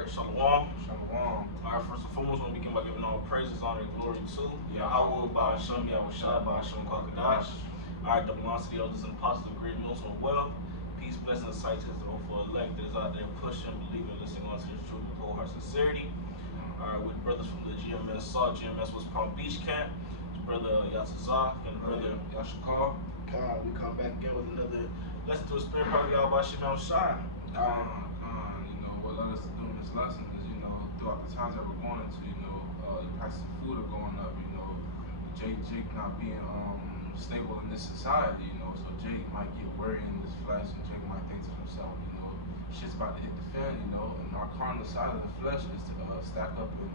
Alright, Shalom. Shalom. Alright, first and foremost, we begin by giving all praises, honor, and glory to Yahweh, Ba'Shem, Yahushua, Ba'Shem, Kwakadash. Alright, the belongs to the elders and apostles of great most of wealth. Peace, blessing, and sight to the hopeful elect that is out there pushing, believing, listening on to this truth with whole heart sincerity. Alright, with brothers from the GMS Salt, GMS West Palm Beach camp, brother Yatazak and brother Yashikar. God, we come back again with another lesson to the spirit part of Yahweh Ba'Shem, Yahushua. What led us to doing this lesson is, throughout the times that we're going into, the prices of food are going up, Jake not being stable in this society, so Jake might get worried in this flesh, and Jake might think to himself, shit's about to hit the fan, and our carnal side of the flesh is to stack up and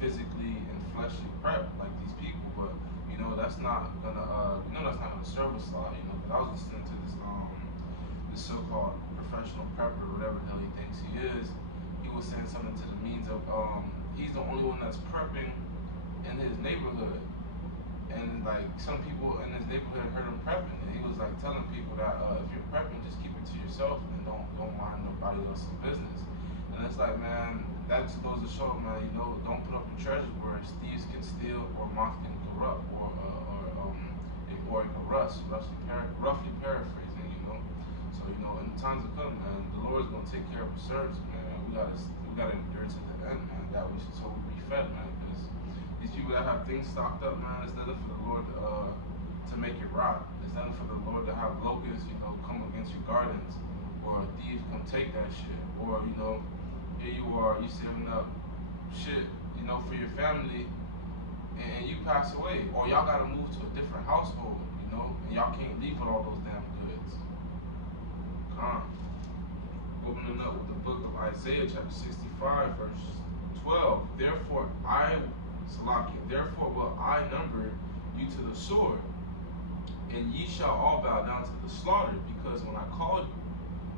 physically and fleshly prep like these people, but that's not gonna that's not gonna serve us a lot, because I was listening to this so-called professional prepper, whatever the hell he thinks he is. He was saying something to the means of he's the only one that's prepping in his neighborhood, and like some people in his neighborhood heard him prepping, and he was like telling people that if you're prepping, just keep it to yourself and don't mind nobody else's business. And it's like, man, that just goes to show, man, don't put up your treasures where thieves can steal or moth can corrupt or it can rust, roughly paraphrasing, So, in the times to come, man, the Lord's gonna take care of his servants, man. We gotta endure to the end, man. So we be fed, man. Because these people that have things stocked up, man, it's nothing for the Lord to make it rot. It's nothing for the Lord to have locusts, come against your gardens, or thieves come take that shit, or here you are, you saving up shit, for your family, and you pass away, or y'all gotta move to a different household, and y'all can't leave with all those damn goods. Opening up with the book of Isaiah, chapter 65, verse 12. Therefore will I number you to the sword, and ye shall all bow down to the slaughter, because when I called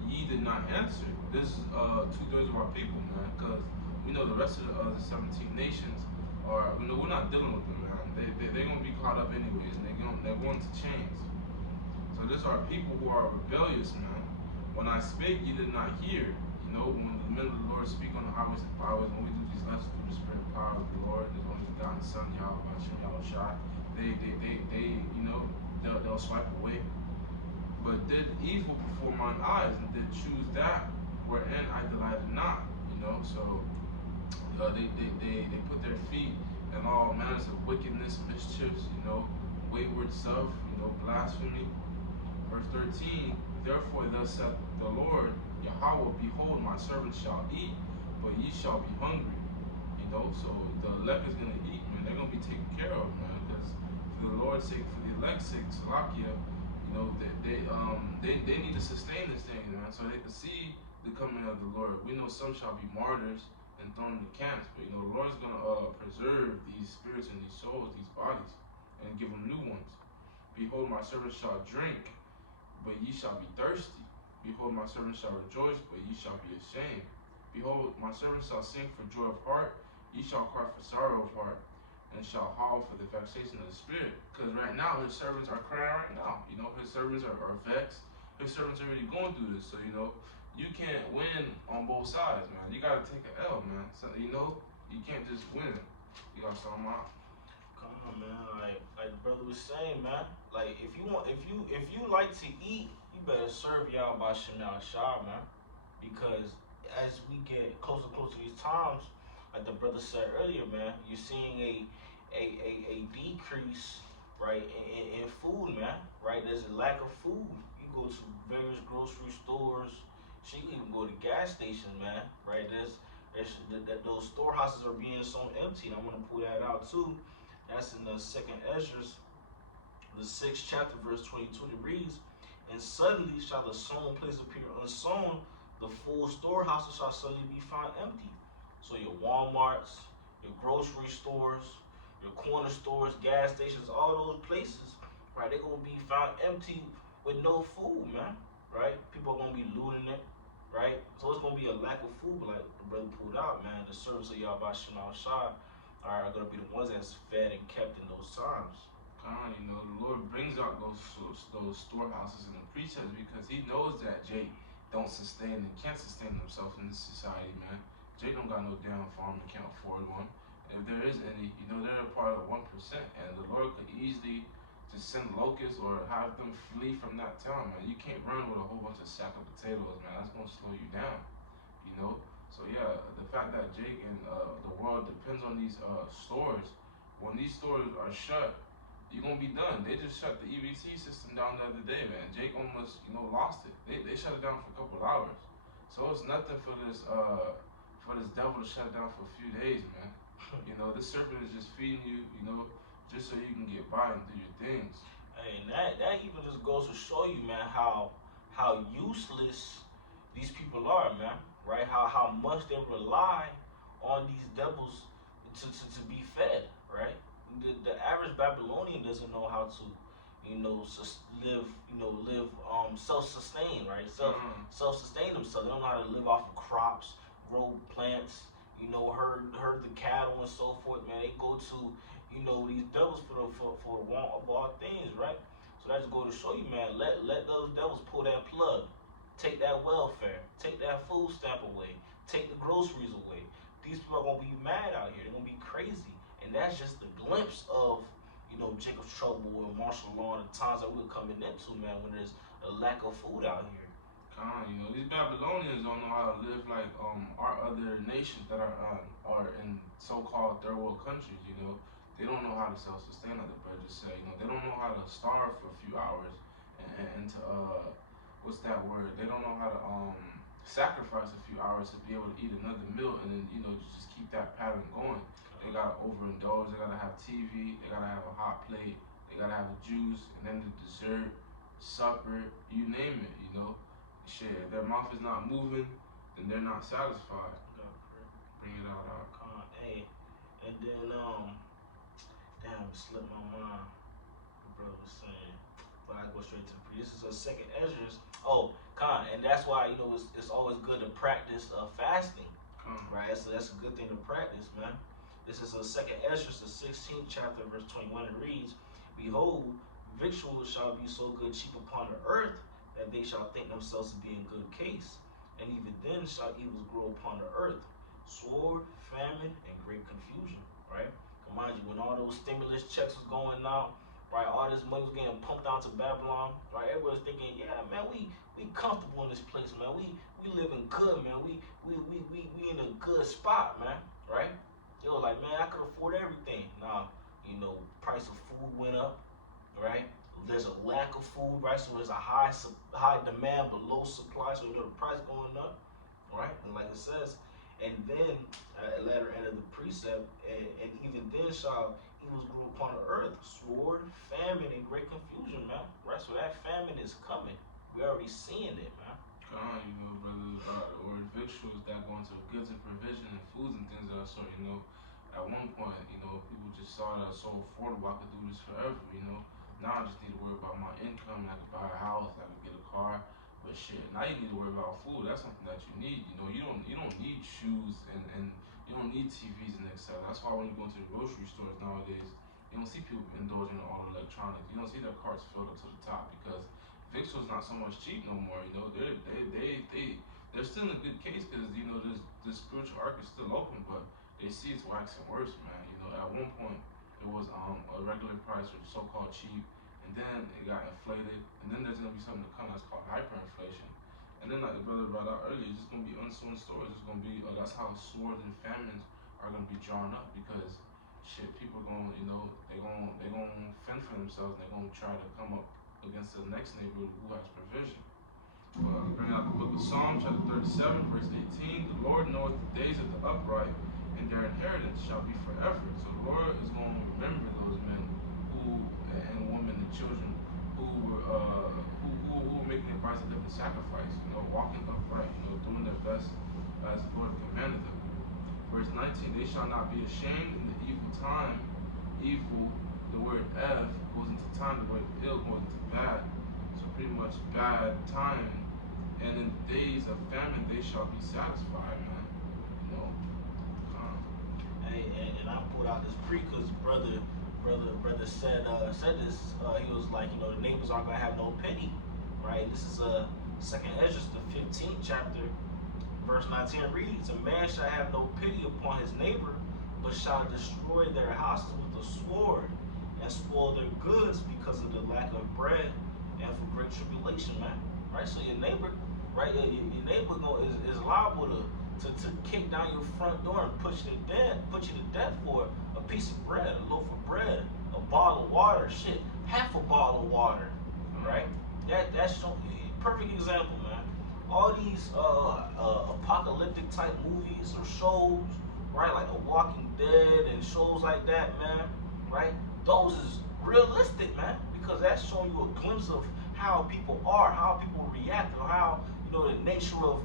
you, ye did not answer. This is 2/3 of our people, man, because we know the rest of the 17 nations are, we're not dealing with them, man. They're going to be caught up anyways, and they're going to change. So these are people who are rebellious, man. When I spake, you did not hear. When the men of the Lord speak on the highways and byways, when we do these lessons through the spirit and power of the Lord, there's only begotten Son, Yahweh Ba'Shem Yahushua, they'll swipe away. But did evil before mine eyes, and did choose that wherein I delighted not. So they put their feet in all manners of wickedness, mischiefs, wayward self, blasphemy. Verse 13, therefore thus saith the Lord, Yahweh, behold, my servants shall eat, but ye shall be hungry. So the elect is going to eat, man. They're going to be taken care of, man, because for the Lord's sake, for the elect's sake, Salakia, they need to sustain this thing, man, so they can see the coming of the Lord. We know some shall be martyrs and thrown into camps, but the Lord's going to preserve these spirits and these souls, these bodies, and give them new ones. Behold, my servants shall drink, but ye shall be thirsty. Behold, my servants shall rejoice, but ye shall be ashamed. Behold, my servants shall sing for joy of heart, ye shall cry for sorrow of heart, and shall howl for the vexation of the spirit. Because right now, his servants are crying right now. His servants are vexed. His servants are already going through this. So, you can't win on both sides, man. You got to take an L, man. So, you can't just win. You got something out. Come on, man. Like the brother was saying, man. Like if you like to eat, you better serve Yahweh Ba'Shem Yahushua, man. Because as we get closer and closer to these times, like the brother said earlier, man, you're seeing a decrease, right, in food, man. Right? There's a lack of food. You go to various grocery stores. Shit, you even go to gas stations, man. Right? Those storehouses are being so empty. And I'm gonna pull that out too. That's in the second Ezra, the 6th chapter, verse 22. It reads, and suddenly shall the sown place appear unsown, the full storehouses shall suddenly be found empty. So your Walmarts, your grocery stores, your corner stores, gas stations, all those places, right, they're going to be found empty with no food, man, right? People are going to be looting it, right? So it's going to be a lack of food, but like the brother pulled out, man, the servants of Yahweh Ba'Shem Yahushua are going to be the ones that's fed and kept in those times. The Lord brings out those storehouses and the precepts because he knows that Jake don't sustain and can't sustain himself in this society, man. Jake don't got no damn farm and can't afford one. If there is any, they're a part of the 1%, and the Lord could easily just send locusts or have them flee from that town, man. You can't run with a whole bunch of sack of potatoes, man. That's gonna slow you down. So yeah, the fact that Jake and the world depends on these stores, when these stores are shut, you're gonna be done. They just shut the EBT system down the other day, man. Jake almost, lost it. They shut it down for a couple of hours. So it's nothing for this devil to shut it down for a few days, man. This serpent is just feeding you, just so you can get by and do your things. Hey, and that even just goes to show you, man, how useless these people are, man. Right? How much they rely on these devils to be fed, right? The average Babylonian doesn't know how to, live self-sustain, right? Self-sustain themselves. They don't know how to live off of crops, grow plants, herd the cattle and so forth, man. They go to, these devils for the want of all things, right? So that just go to show you, man, let those devils pull that plug. Take that welfare, take that food stamp away, take the groceries away. These people are gonna be mad out here. They're gonna be crazy, and that's just a glimpse of, Jacob's trouble and martial law and the times that we're coming into, man. When there's a lack of food out here. These Babylonians don't know how to live like our other nations that are in so-called third world countries. They don't know how to self-sustain, like the brother just said. They don't know how to starve for a few hours and to what's that word? They don't know how to sacrifice a few hours to be able to eat another meal and then just keep that pattern going. They gotta overindulge. They gotta have TV. They gotta have a hot plate. They gotta have the juice and then the dessert, supper, you name it. Shit. If their mouth is not moving, then they're not satisfied. Bring it out. Hey, and then damn, it slipped my mind. The brother was saying, but I go straight to the priest. This is a second Esdras. And that's why it's always good to practice fasting, right? So that's a good thing to practice, man. This is a second Esdras, the 16th chapter, verse 21. It reads, "Behold, victuals shall be so good cheap upon the earth that they shall think themselves to be in good case, and even then shall evils grow upon the earth, sword, famine, and great confusion." Right? Mind you, when all those stimulus checks was going out, right, all this money was getting pumped out to Babylon, right? Everyone's thinking, yeah, man, we comfortable in this place, man. We living good, man. We in a good spot, man. Right? They were like, man, I could afford everything. Now, price of food went up, right? There's a lack of food, right? So there's a high demand but low supply, so the price going up, right? And like it says, and then at latter end of the precept, and even then shall evils grow upon the earth, sword, famine, and great confusion, man. Right? So that famine is coming. We're already seeing it, man. Brother, or victuals that go into goods and provision and foods and things of that sort. At one point, people just saw that so affordable, I could do this forever. Now I just need to worry about my income. I could buy a house, I could get a car. But shit, now you need to worry about food. That's something that you need. You don't need shoes and you don't need TVs and etc. That's why when you go to the grocery stores nowadays, you don't see people indulging in all electronics. You don't see their carts filled up to the top because victuals not so much cheap no more. They're still in a good case because the spiritual arc is still open, but they see it's waxing worse, man. At one point it was a regular price or so-called cheap, and then it got inflated, and then there's gonna be something to come that's called hyperinflation. And then, like the brother brought out earlier, it's just gonna be unsown stores. It's gonna be that's how swords and famines are gonna be drawn up because shit, people are gonna they're gonna fend for themselves. And they're gonna try to come up against the next neighbor who has provision. Bring out the book of Psalms, chapter 37, verse 18. The Lord knoweth the days of the upright, and their inheritance shall be forever. So the Lord is going to remember those men and women and children who were making a price of living sacrifice, walking upright, doing their best as the Lord commanded them. Verse 19, they shall not be ashamed in the evil time. Evil, the word ev goes into time, the word ill goes into bad. So pretty much bad time. And in the days of famine, they shall be satisfied, man. Hey, and I pulled out this because brother said this. He was like, the neighbors aren't gonna have no pity, right? This is second Esdras, the 15th chapter, Verse 19 reads, a man shall have no pity upon his neighbor, but shall destroy their houses with the sword and spoil their goods because of the lack of bread and for great tribulation, man. Right? So your neighbor, right? Your neighbor is liable to kick down your front door and put you to death for a piece of bread, a loaf of bread, a bottle of water, shit, half a bottle of water, right? That's perfect example, man. All these apocalyptic type movies or shows, right? Like The Walking Dead and shows like that, man, right? Those is realistic, man, because that's showing you a glimpse of how people are, how people react, or how the nature of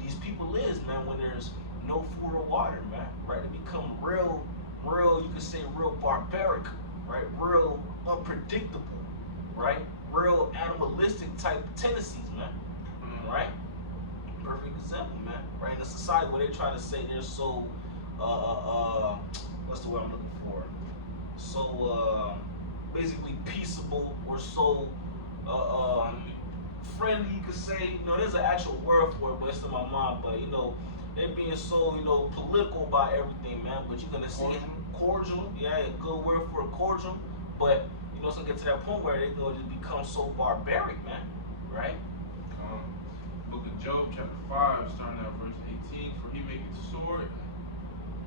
these people is, man. When there's no food or water, man, right? They become real. You could say real barbaric, right? Real unpredictable, right? Real animalistic type tendencies, man, right? Perfect example, man. Right, in a society where they try to say they're so what's the word I'm looking for? So basically peaceable or so friendly, you could say. There's an actual word for it, but it's in my mind. But they're being so political about everything, man. But you're gonna see it cordial, yeah, a good word for a cordial. But it's gonna get to that point where they're gonna just become so barbaric, man. Right? Book of Job, chapter 5, starting at verse 18. For he maketh sword,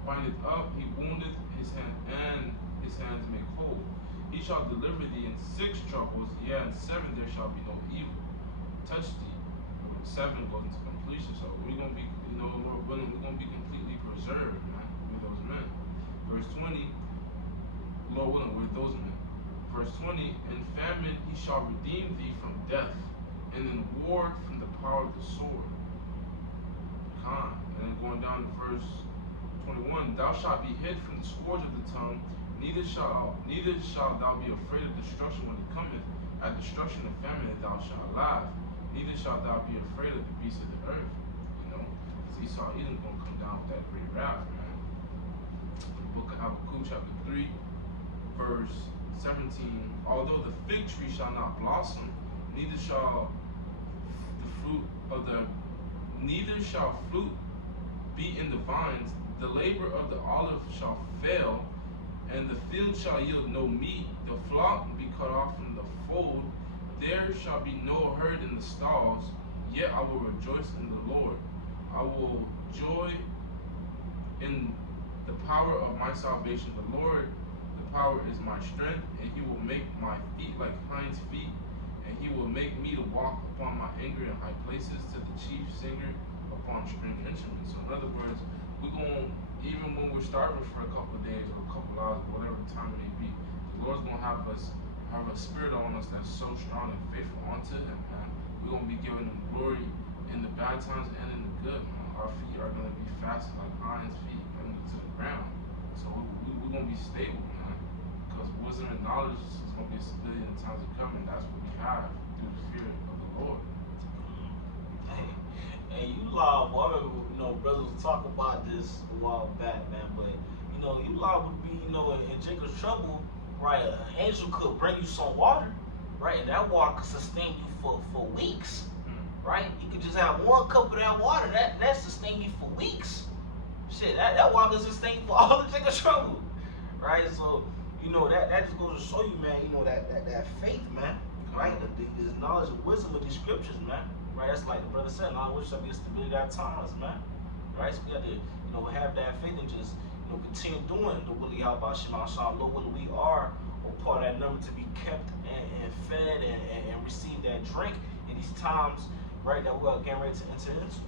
bindeth up, he woundeth his hand, and his hands make whole. He shall deliver thee in 6 troubles, yeah, in 7 there shall be no evil touch thee. 7 goes into completion, so we're gonna be, Lord willing, we're gonna be completely preserved, man, with those men. Verse 20, Lord willing, with those men. Verse 20, in famine he shall redeem thee from death, and in war from the power of the sword. And then going down to verse 21, thou shalt be hid from the scourge of the tongue, neither shalt thou be afraid of destruction when it cometh. At destruction and famine thou shalt laugh, neither shalt thou be afraid of the beasts of the earth. Because Esau Edom gonna come down with that great wrath, man. The book of Habakkuk, chapter 3, verse 17. Although the fig tree shall not blossom, neither shall fruit be in the vines, the labor of the olive shall fail, and the field shall yield no meat, the flock be cut off from the fold, there shall be no herd in the stalls, yet I will rejoice in the Lord. I will joy in the power of my salvation. The Lord, the power is my strength, and he will make my feet like hinds feet, and he will make me to walk upon my anger in high places, to the chief singer upon string instruments. So in other words, we're going, even when we're starving for a couple of days or a couple of hours, whatever time it may be, the Lord's gonna have a spirit on us that's so strong and faithful unto him, man. We're gonna be giving him glory in the bad times and in the good, man. Our feet are gonna be fastened like hinds feet to the ground. So we're gonna be stable, man. Because wisdom and knowledge is gonna be a stability in the times to come, and that's what we have through the fear of the Lord. Hey, you liable. I remember, brothers was talking about this a while back, man. But you liable to be, in Jacob's trouble, right? An angel could bring you some water, right? And that water could sustain you for weeks, right? You could just have 1 cup of that water, that sustain you for weeks. Shit, that water could sustain you for all the Jacob's trouble, right? So that just goes to show you, man. That faith, man, right? This knowledge and wisdom of these scriptures, man. Right, that's like the brother said, knowledge shall be a stability at times, man. Right, so we got to, have that faith and just, continue doing the will of Yahweh Shema Shalom. Lord willing, we are a part of that number to be kept and fed and receive that drink in these times, right, that we're getting ready to enter into.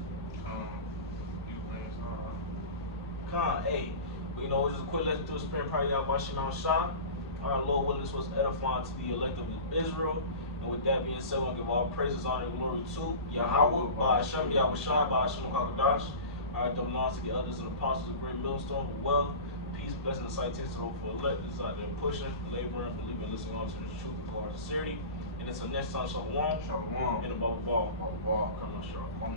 Hey, but just quick, let's do a spirit prayer, Yahweh Shema Shalom. All right, Lord willing, this was edifying to the elect of Israel. And with that being said, we'll give all praises, honor, and glory to Yahweh, Ba'ashem, Yahweh Shai, Ba'ashem, Kakadash. All right, belongs to the others and apostles of great millstone, wealth, peace, blessing, and citation over for elect. This is out there pushing, laboring, believing, listening on to the truth with our sincerity. And it's a next time, Shalom. Shalom. And above all, Above all. come on, Shalom.